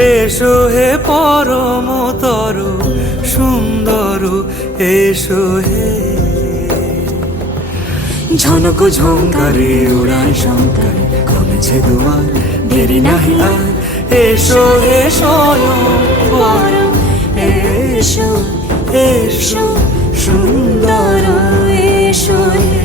এসো হে পরমতর সুন্দর, এসো হে। ঝনক ঝঙ্কারে উড়ায় শঙ্কারে খুলেছে দুয়ার, দেরি নাহি আর। এসো হে স্বয়ং পরম, এসো এসো সুন্দর, এসো হে।